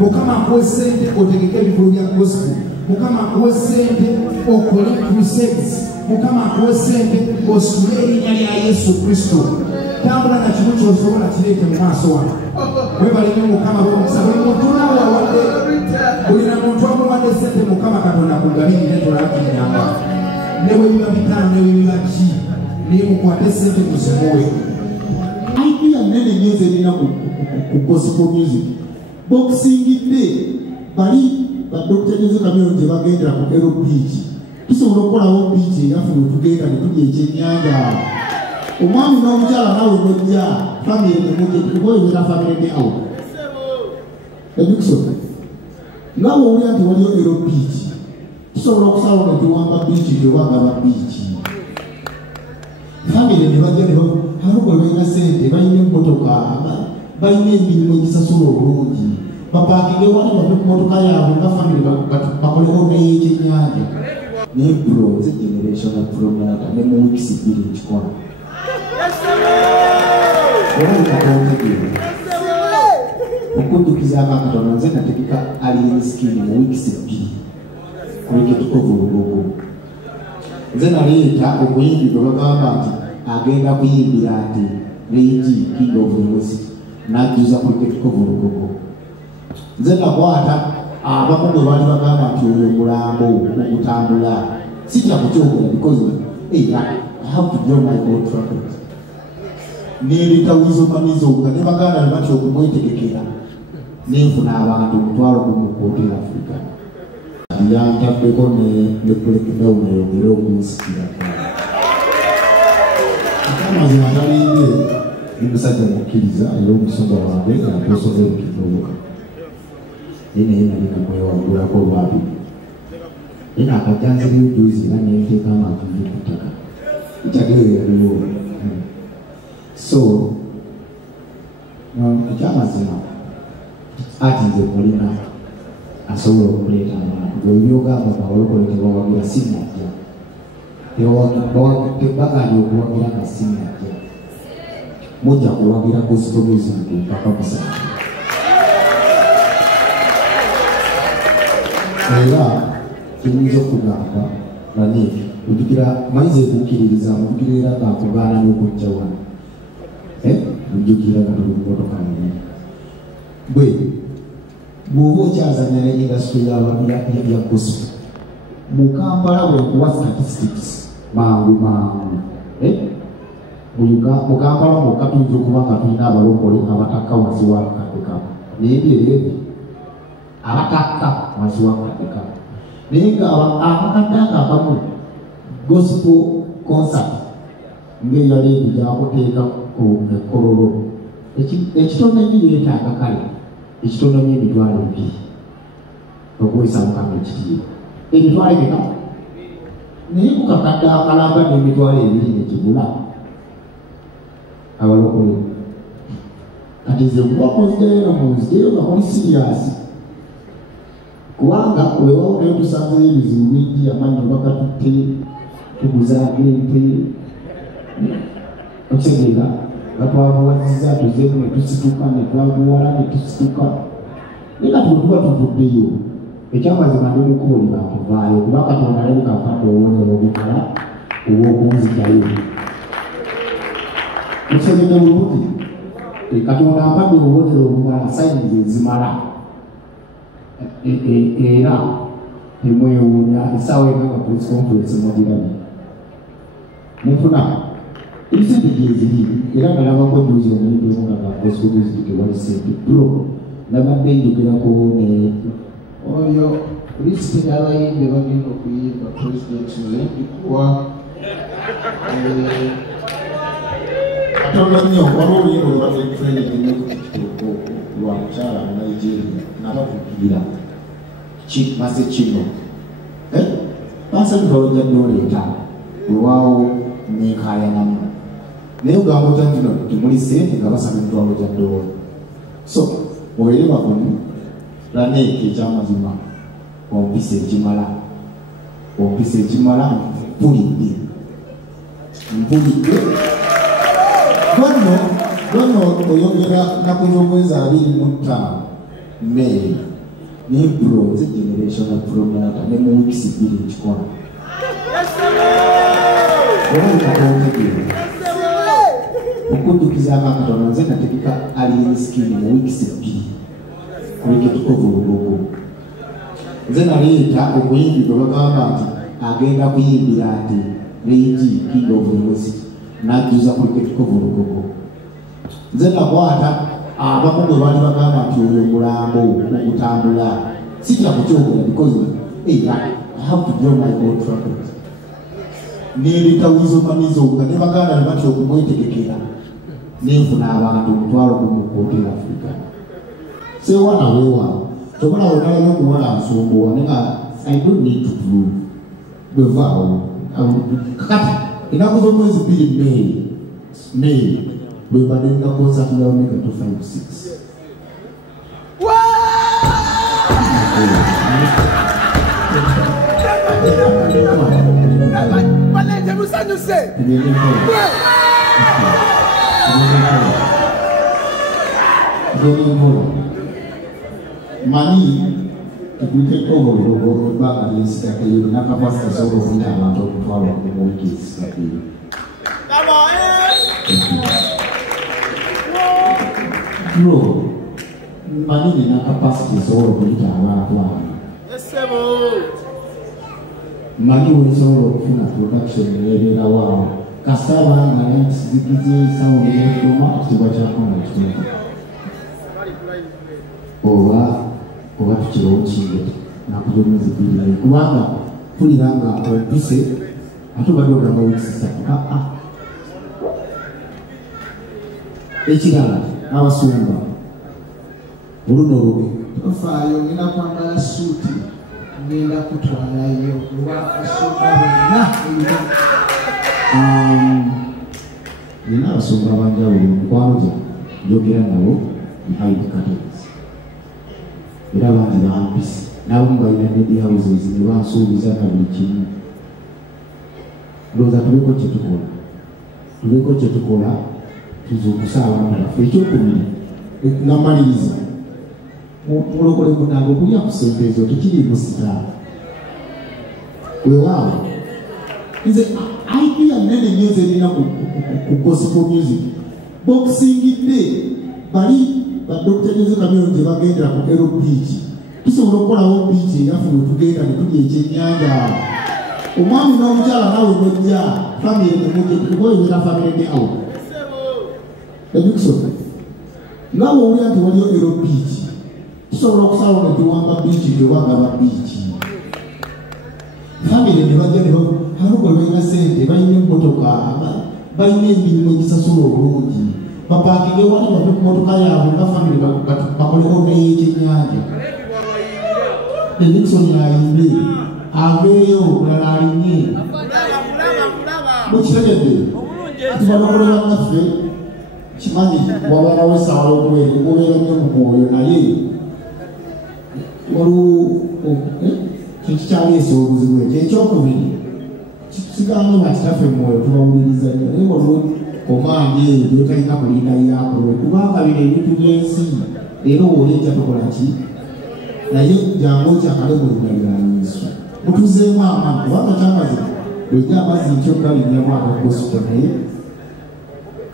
Mukama akuwe sente otegeke ebikulu bya gospel. Mukama akuwe sente okole crusades. Mukama akuwe sente osule erinnya lya Yesu Kristo. Tambula na kimu ky'osobola kireete mu maaso wano. Webaleme Mukama b'omukisa. Buli muntu n'awawadde, buli na muntu amuwadde sente Mukama Katonda kugabirire tolakirinyanga. Ne bwe biba bitaano ne bwe biba ki, naye mukwate sente muzimuwe. Idea nene nnyo zerina ku gospel music. Boxingidde bali Dr. Jose Kamero gye bagendera ku Ero Beach. Tusobola okukolawo beach eyaffe we tugenda ne tulya ekyennyanja. Omwami n'omukyala nawe nojja famire nemugyetukoyera famire ne awo. Ebikusobola. Nga bw'owulira nti waliyo Ero Beach. Tusobola okusalawo ne tuwamba beach gyewagaba beach. Famire ne bajja ne Haruko balina sente, balina emmotoka, balina emirimu egisasula obulungi. Bapakinge wali bave ku mmotoka yaabwe nga famire bakolewo n'ey'ekyennyanja. Naye bro, nze generational promenade ne mu weeks bbiri nkikola. Okuddukizaako akatono nze nategeka alien skin mu weeks bbiri kuliketukovu olugogo. Nze naleeta omuyimbi gwe bagamba nti agenda kuyimbira ati Reigi King of the West n'ajjuza kuliketukovu olugogo. Nze nakwata abamu bwe bali bagamba nti oyo mulambo okutambula sitya kukyogera because I have to draw my own trumpet. Neereta wizomamizo nga ne baganda ne batya okumwetegekera nenfuna abantu omutwalo gumu ku Hotel Africa. Yantaddeko ne breakdown eyongere okunsikira. Amazima atalinde omusajja mukkiriza era omusumba wange ng'atosobola okukivubuka. Ye naye nali namwewagulako olwabi. Ye naakajjanziriyo juzi era nenteeka amatuvi ku ttaka. Ekyagero yaliwo. So, ekyamazima ati nze mulina asobola okuleeta abantu. Bw'ebyogamba bawolokole tebawagira sinnajja. Tebagambye okuwagira nga sinnajja. Mujja kuwagira gospel music mpaka musanvu. Era kiyinza okugamba nani ojjukira mayizi ekukkiririza mujjukira era ng'akugaana n'okujja wano. Mujjukira nga tuli mu mmotoka mubi. Bwe bw'oba okyazanya ne industry ya gospel mu Kampala bwekuwa statistics mangu mu Kampala mwokka tuyinza okuba nga tulina abalokole abatakka wansi wa kadekamu naye byereebi abatakka wansi wa kadekamu naye nga abakadde akamu gospel concert ng'eyaleebi gyakuteeka ku ekkololo ekitono ebireetaaga kale ekitono n'emitwalo ebiri okuwesa Mukama ekitiibwa emitwalo ebika naye kukakadde akalamba n'emitwalo ebiri nekigula abalokole kati ze mubakozeeyo munzigeyo nga muli siriyasi kubanga weewawo naye tusanzeyo ebizibu bingi amannyo bakatutte tuguzaaga ente okitegeera batwavuwaziza tuzeemu ne tusituka ne twavuwala ne tusituka naye kati bwe tuba tuvuddeyo ekyamazima ndi mukuulira akuvaayo kuba Katonda alabika afadde owonera obukala obw'okunzitayo ekisegedde bulungi Katonda afadde owonera obukala sayinzi ezimala era temwewuunya essaawa enanga police conference mugirabe mufuna ebisente gyeziri era nalabako ejuzi omuyimbimu nga gospel music tewali sente bro nabadde njogerako ne oyo lisiti n'abayimbi bagenda okuyimba pulezidenti zempikuwa katono nnyo waba oluyimba olubadde training ennyo ku kitoko lwa mukyala mu Nigeria nabavugirira maze kino bansabika olujja n'oleeta olwawo nenkayanamu naye ogamba otya ntino timuli sente nga basaba emitwalo gya ddoola so obeere bakumu laneeka ekyamazima ompisa ekimala mpulidde lwanno oyogera naku y'omwezi 25 May ni bronze generation of promoter ne mu weeks ibiri chikora. Okutukiza Katonda nze nategeka ali skin mu weeks ibiri. Kulike tukovurugo. Nze naleeta okuyimbirwa bagamba nti agenda kuyimbira ati Reigi King of the West n'ajjuza kulike tukovurugo. Nze nakwata abamu bwe baali bagamba nti oyo mulambo okutambula sitya kukyogera because hey, I have to draw my own trumpet. Neereta wizomanizo nga ne baganda ne batya okumwetegekera nenfuna abantu omutwalo gumu kwoteera Afrika. Sewana weewa tobala wenalayo okuwala nsumbuwa nenga I don't need to prove bwevaawo kakati ennaku z'omwezi 2 May bwe mbadde nina konsati ya Omega 256. Money to take over the back at least that you have a pastor so over the amount of power of the monkeys that you. No, money in a capacity so over the amount. Money was all of production area. Wow. Cassava and Zikizi sound very much to watch out on it. Oba tukirowookiire nakuja omwezi 2 kubanga tuliranga obise ate obadde ogamba wekisatu ekirala abasumba oluno olubi tofaayo ngenda kwambala suuti ngenda kutwalayo kuba asumba bonna nina abasumba abanjawulo mukwano gye njogera nabo behind curtains. Era bangi bampisi n'abamu balina media houses ne bansuubiza na buli kimu. Ndowooza tuleko kye tukola tuzuukusa abantu baffe. Ekyokubiri nga mmaliriza mulokole munange okulya ku ssente ezo tekiriimu sitaala. Weewaawo nze idea nnene nnyo zerina ku gospel music bokisingidde bali Dr. Jose Camilo gye bagendera ku Ero Beach. Tusobola okukolawo beach eyaffe we tugenda ne tulya ekyennyanja. Omwami n'omukyala nawe nojja famire nemugeoyobera famire ne awo. Ebikso nga bw'owulira nti waliyo Ero Beach tusobola okusalawo ne tuwamba beach tewagaba beach. Famire ne bajja alugo balina ssente balina emmotoka balina emirimu egisasula obulungi. Bapakinge wali bave ku motoka yaabwe nga famire bakolewo n'ey'ekyennyanja. Nixon yayimbe aveeyo okulala alinye mukitegedde tubalokola bannaffe kimanyi wabalawo essaawa y'okubeera obeera nnyo mu mwoyo naye waliwo kyekikyaleesa obuzibu ekyo. Ekyokubiri kigambe nga kitaffe mu mwoyo tubawuliriza nnyo naye waliwo omanje byotalina kulinda yakulwe kubanga bino ebintu by'ensi leero woolejja tokola ki naye jangu kyakale mu linnya lya Yesu mutuzeemu amaanyi kubanga kyamaze lwejja amazzi nkyokka linnyamu akagosuka naye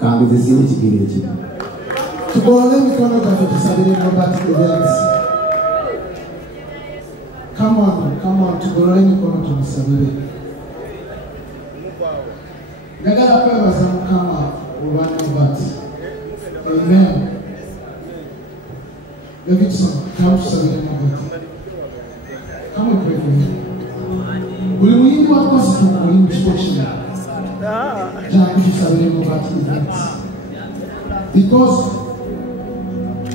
kangezesyewo ekigero ekimu. Tugolole emikono gyaffe tusabire Robert Evans. Come on, tugolole emikono tumusabire. Njagala kwebaza Mukama olwa Robert. Amen. Davidson, come tusabire Robert. Come and pray for him. Buli muyimbi wa gospel oli mu kifo kino. Jangu tusabire Robert Evans. Because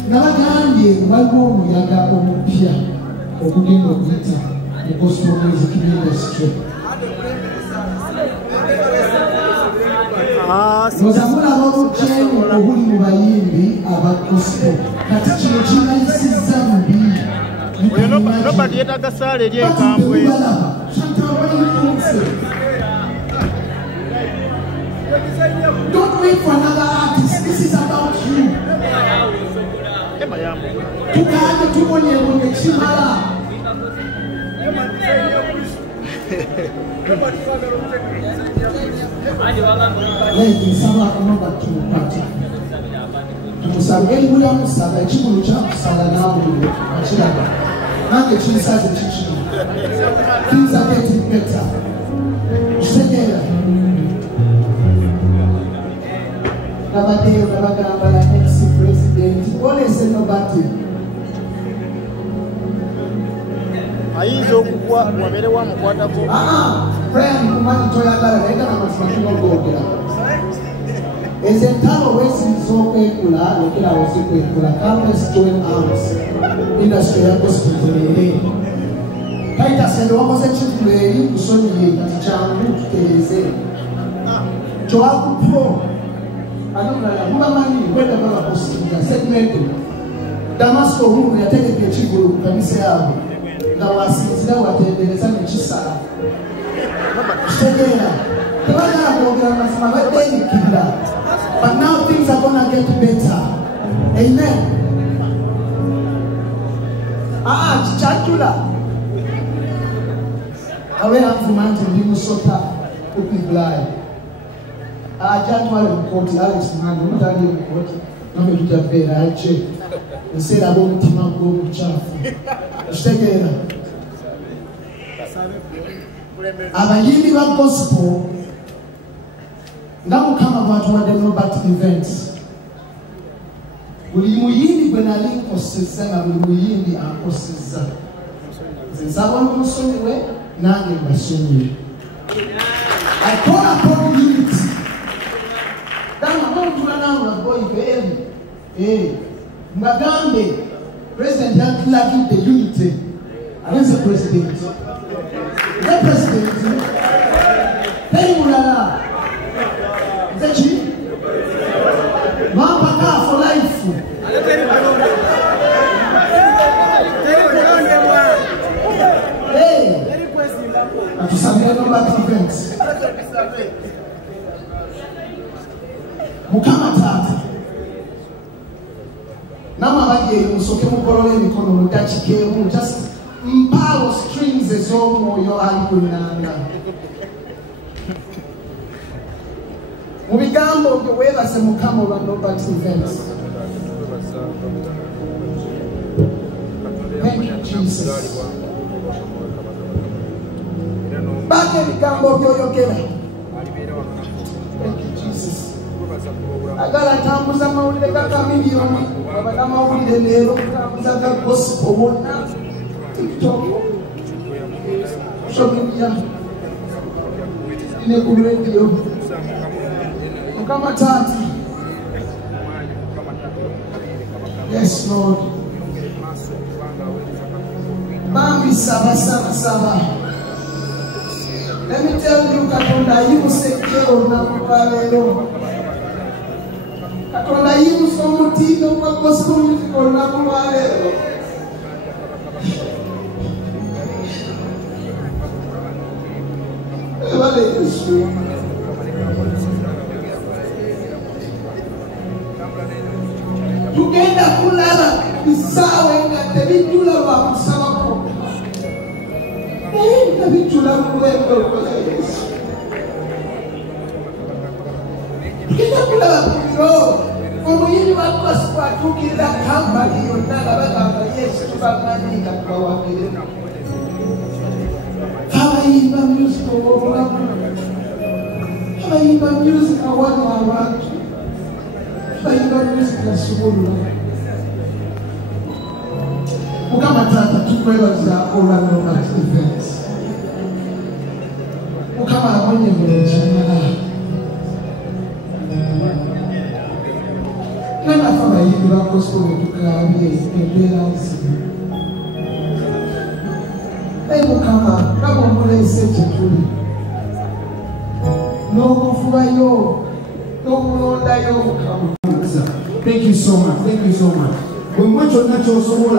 nabagambye waliwo omuyaga omupya okugenda okuyita mu gospel music industry. Nozamulaba olukyenyi obuli mu bayimbi aba gospel kati kino kinayisizza mubi. Robert yeetaga saala eri enkambwe. Don't wait for another artist. This is about you. Tukaaje tubonye kimala. Ladies, sama kunomba tupata. Tumusabeni buli amusaba ekikulu kyakusala nawe akiraba. Nange kinsaze kikino. Things are getting better. Segera. Nabadeo nabagamba la ex-president. Olese nobati. Ayinza okugwa wabere wa mukwatako. Prayer kumani toyagala naenda na masimamo gogera. Ezentalo wesizokwekula lokera wesikwekula countless join arms industry ya gospel. Kaita sendo wakoze chikuleri kusonyiye kachangu tukeleze. Joabu pro. Anumala mumamani kwenda baba kusikia segment. Damasco huru yateke chikulu kanisa yabo. Na wasinzira watendeleza n'ekisala. Segera. Kabana kuongera masema badeni kila. But now things are gonna get better. Amen. Chakula. Awe amfumante ndimusota kupiblai. Jatwale mkoti Alex Mhandi mutali mkoti. Nome tujapera ache. Nsera bo mutima go muchafu. Segera. Abayimbi ba gospel ngamu kama abantu wa the Robert events buli muyimbi gwe nali nkoseza na buli muyimbi ankoseza nzaba n'omusonyi we nange mbasonyiwe. I call upon unity. Dama mwantula nangu na boy beri mbagambe president yakilagidde unity abenze president the president teri mulala nzechi mapaka for life atusabira nomba events mukama tata nama bagiye musoke mukolole emikono mudakikeemu just mpawo strings ez'omwoyo ali kunanga mu bigambo byo weebase mukama olwa Robert events. Thank you, Jesus. Bake ebigambo byoyogera. Thank you, Jesus. Agala tambuza mawulire ga miliyoni abana mawulire leero tambuza ga gospel wonna TikTok social media ine ku radio kama tatu. Yes, Lord. Mami saba. Let me tell you, Katonda yimu sekero na kubalero. Katonda yimu somutino kwa gospel music na kubalero. Vale Yesu. Tugenda kulala bisawe ngate bitula wa kusaba. Bitula kulembe kwa Yesu. Tugenda kulala biro. Omuyini wa gospel tukira kamba liyo nala bagamba Yesu tubamanyika kwa wakile. Abayimba music owola. Abayimba music awana abantu. Abayimba music asubula. Mukama tata tukwebaza Orlando Max events. Mukama amanye mwenjana. Nana fama hivi ba gospel tukabie endurance. Mukama kama mulese chakuli. No kufubayo. No mulondayo Mukama. Thank you so much. Thank you so much. When much of natural soul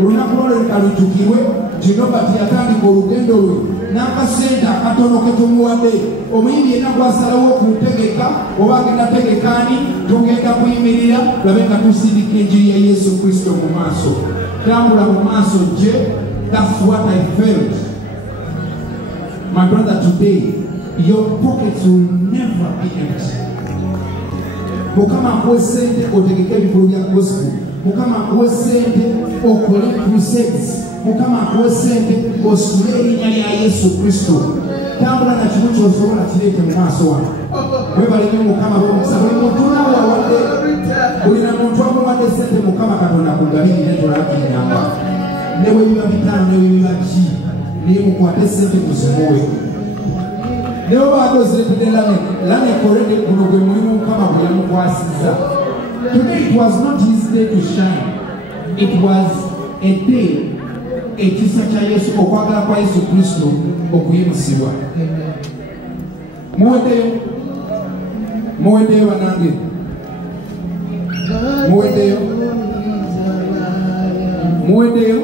olunaku lwoleka lujjukirwe nti Nobert yatandika olugendo lwe n'akasente akatono ke tumuwadde. Omuyimbi yenna gwasalawo okutegeka oba agenda tegekaani tugenda kuyimirira labe nga tusindika enjiri ya Yesu Kristo mu maaso. Tambula mu maaso gye. That's what I felt. My brother, today your pockets will never be empty. Mukama akuwe sente otegeke ebikulu bya gospel. Mukama akuwe sente okole crusades. Mukama akuwe sente ositule erinnya lya Yesu Kristo. Tambula na kimu ky'osobola kireete mu maaso wano. Webaleme Mukama b'omukisa. Buli muntu n'awawadde, buli na muntu amuwadde sente Mukama Katonda akugabirire tolaakinyamba. Ne bwe biba bitaano ne bwe biba ki naye mukwate sente muzimuwe. Ne bwe baadde ozireetedde Lamek already guno gwe mulimu Mukama gwe yamukwasizza. Today it was not his day to shine. It was a day ekisa kya Yesu, okwagala kwa Yesu Kristo okuyimusibwa. Muweddeyo banange, muweddeyo.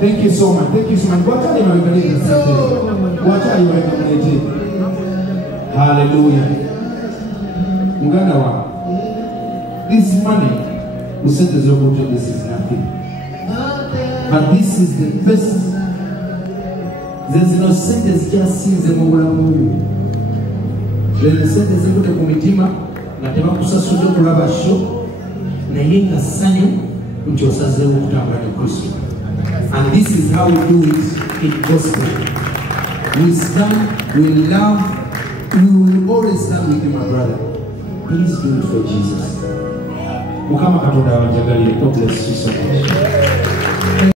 Thank you so much. Wakyali mabegaleeza sente, wakyali babegamulete. Hallelujah. Muganda wange, this money we said this is nothing, but this is the best. Zino sente zijjasinze mu bulamu. Zino sente zikutte ku mitima nga tebakusasudde kulaba show naye nga ssanyu nti osazeewo okutambula ne Kristo. And this is how we do it in gospel. We stand, we love, we will always stand with you, my brother. Please do it for Jesus. Mukama Katonda abajagalire. God bless you so much.